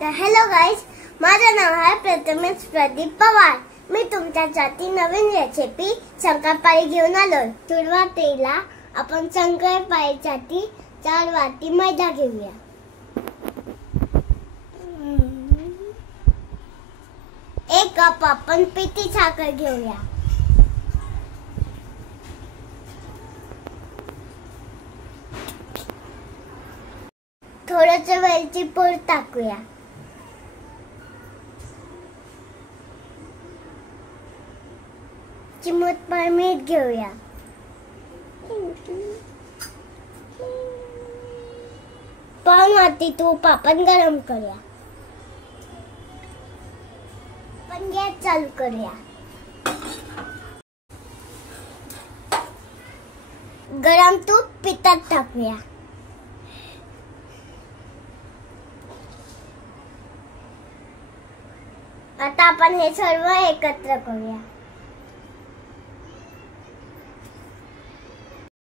तर hello guys, माझं नाव आहे प्रथमेश प्रदीप पवार। मी तुमच्यासाठी नवीन रेसिपी शंकरपाळी घेऊन आलोय। सुरुवातीला आपण शंकरपाळीसाठी 4 वाटी मैदा घेऊया। एक कप आपण पिठी साखर घेऊया। थोडंसं वेलची पूड टाकूया। चिमूटभर मीठ घेऊया। पाव वाटी तूप आपण गरम करूया। आपण गॅस चालू करूया। गरम तूप पिठात टाकूया। आता आपण हे सर्व एकत्र करूया।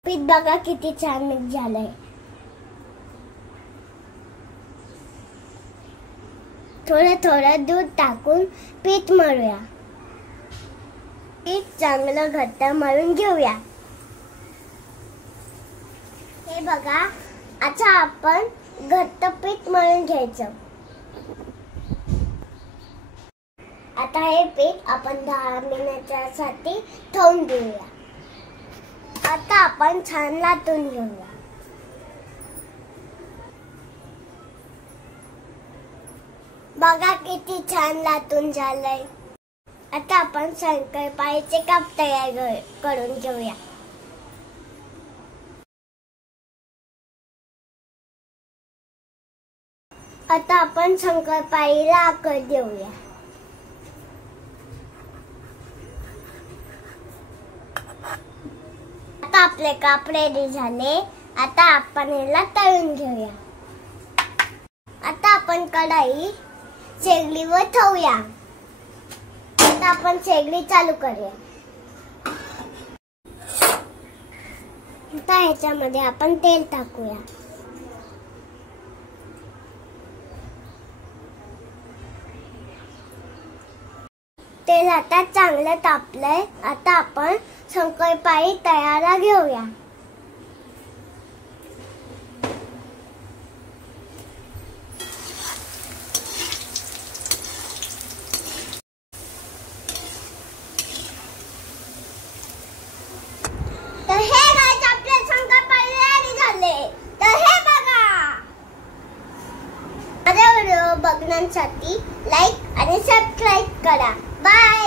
पीठ बघा किती छान मिक्स झालंय। थोडं थोडं दूध टाकून पीठ मळूया। पीठ चांगलं घट्ट मळून घेऊया। हे बघा, आता आपण घट्ट पीठ मळून घ्यायचं। आता हे पीठ आपण 10 मिनिटांसाठी ठेवून देऊया। आता आपण छान लाटून घेऊया। बघा किती छान लाटून झालंय। आता आपण शंकरपाळीचे कप तयार करून घेऊया। आता आपण शंकरपाळीला आकार देऊया। आता आपले काप रेडी झाले। आता आपण याला तळून घेऊया। आता आपण कढई शेगडीवर ठेवूया। आता आपण शेगडी चालू करूया। आता ह्याच्यामध्ये आपण तेल टाकूया। तेल आता चांगलं तापलंय। आता आपण शंकरपाळी तळायला घेऊया। तर हे गाईज, आपले शंकरपाळी रेडी झाले। तर हे बघा, माझा व्हिडिओ बघण्यासाठी लाईक आणि सबस्क्राईब करा। बाय।